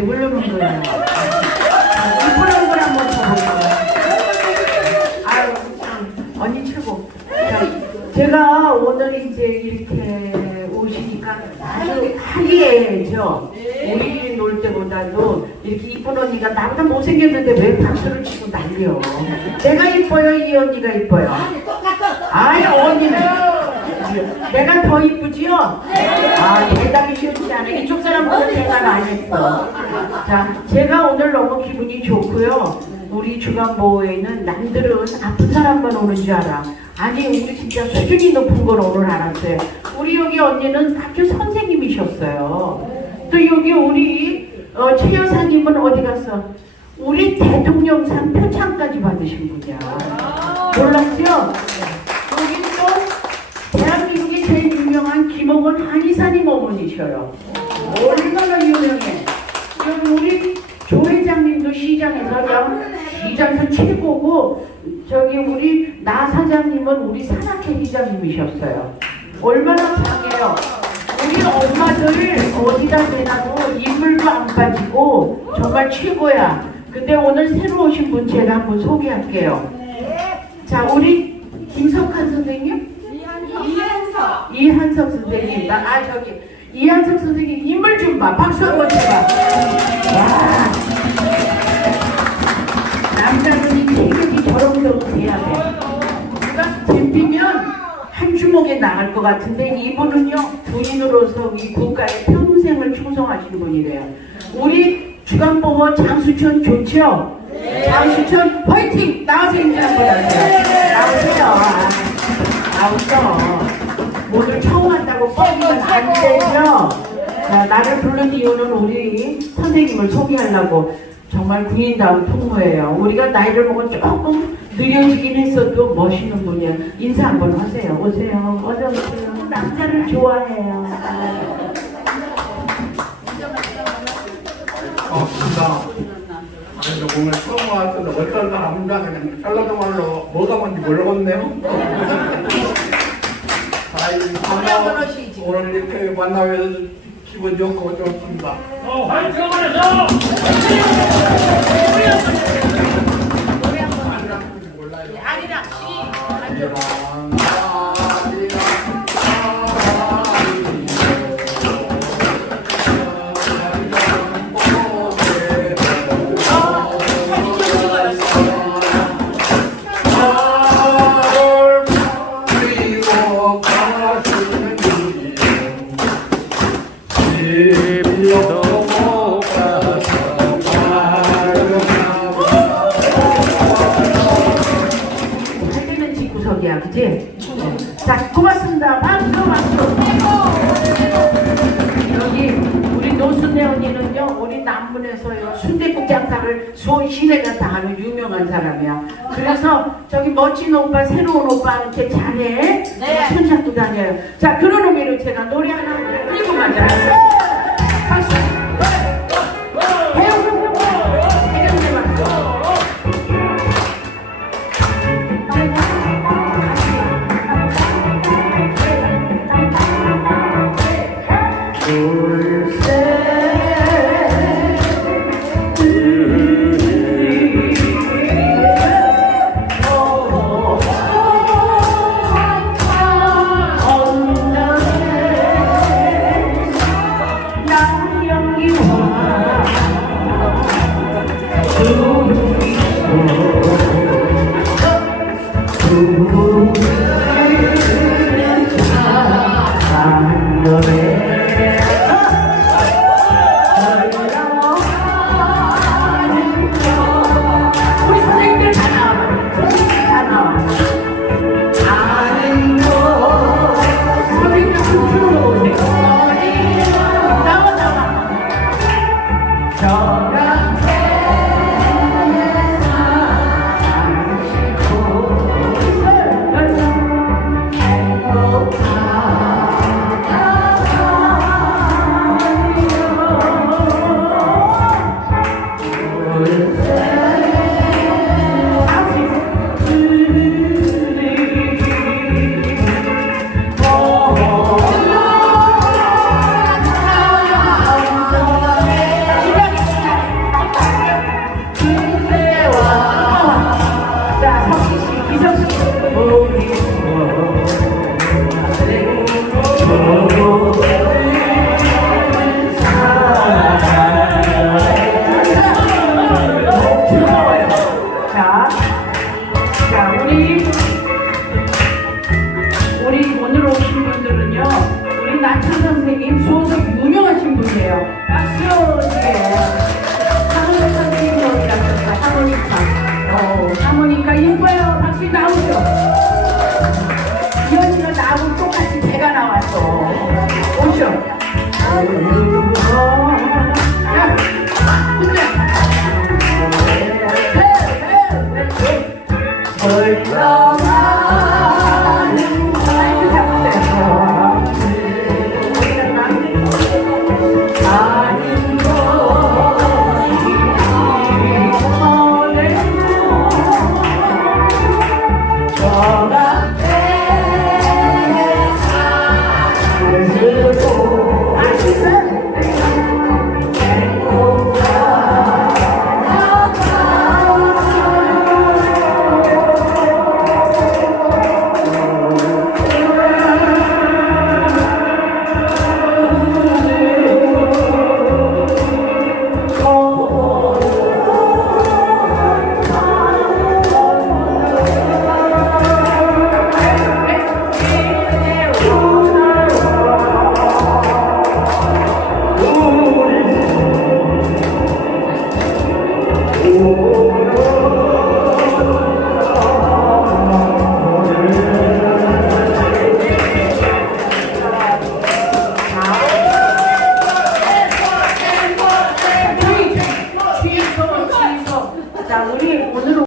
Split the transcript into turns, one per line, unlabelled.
거예요. 이쁘는 걸 한번 쳐볼게요. 아유, 참, 언니 최고. 자, 제가 오늘 이제 이렇게 오시니까 아주 하리해죠. 우리끼리 놀 때보다도 이렇게 이쁜 언니가 나보다 못생겼는데 왜 박수를 치고 난리요. 내가 이뻐요, 이 언니가 이뻐요. 아니, 언니는. 내가 더 이쁘지요? 아, 대답이 했어. 자, 제가 오늘 너무 기분이 좋고요. 우리 주간보호에는 남들은 아픈 사람만 오는 줄 알아. 아니, 우리 진짜 수준이 높은 걸 오늘 알았어요. 우리 여기 언니는 학교 선생님이셨어요. 또 여기 우리 어, 최 여사님은 어디 갔어? 우리 대통령상 표창까지 받으신 분이야. 몰랐죠? 여기 또 대한민국의 제일 유명한 김홍원 한의사님 어머니셔요. 얼마나 유명해. 여기 우리 조 회장님도 시장에서 야, 시장에서 최고고 저기 우리 나 사장님은 우리 산악회 기자님이셨어요. 얼마나 강해요. 우리 엄마들 어디다 대놔도 인물도 안 빠지고 정말 최고야. 근데 오늘 새로 오신 분 제가 한번 소개할게요. 자, 우리 김석한 선생님?
이한석.
이한석 선생님, 나, 아, 저기, 이한석 선생님 인물 좀 봐. 박수 한번 쳐봐. 와. 남자분이 체격이 저런 경우 돼야 돼. 누가 덤비면 한 주먹에 나갈 것 같은데 이분은요, 부인으로서 이 국가에 평생을 충성하신 분이래요. 우리 주간보호 장수천 좋죠? 장수천 화이팅! 나와서 인사 한번 하세요. 나오세요. 아, 나오죠. 오늘 처음 한다고 뻥이면 안? 자, 나를 부른 이유는 우리 선생님을 소개하려고 정말 군인다운 통모예요. 우리가 나이를 먹은 조금 느려지긴 했어도 멋있는 분이에요. 인사 한번 하세요. 오세요. 어서 오세요. 남자를 좋아해요.
어, 감사. 그래서 오늘 처음 왔는데 어떤 사람인가 그냥 전라도 말로 뭐가 뭔지 모르겠네요. 아이. 오늘 이렇게 만나서 기분 좋고 좋습니다.
어, 화이팅 해서!
몰라요.
아리랑 그치? 자, 고맙습니다. 박수, 박수. 여기 우리 노순애 언니는요, 우리 남문에서요, 순대국 장사를 소 시내가 다 하는 유명한 사람이야. 그래서 저기 멋진 오빠, 새로운 오빠한테 잘해.
네.
손잡고 다녀요. 자, 그런 의미로 제가 노래 하나 끌고 가자. 박수. 저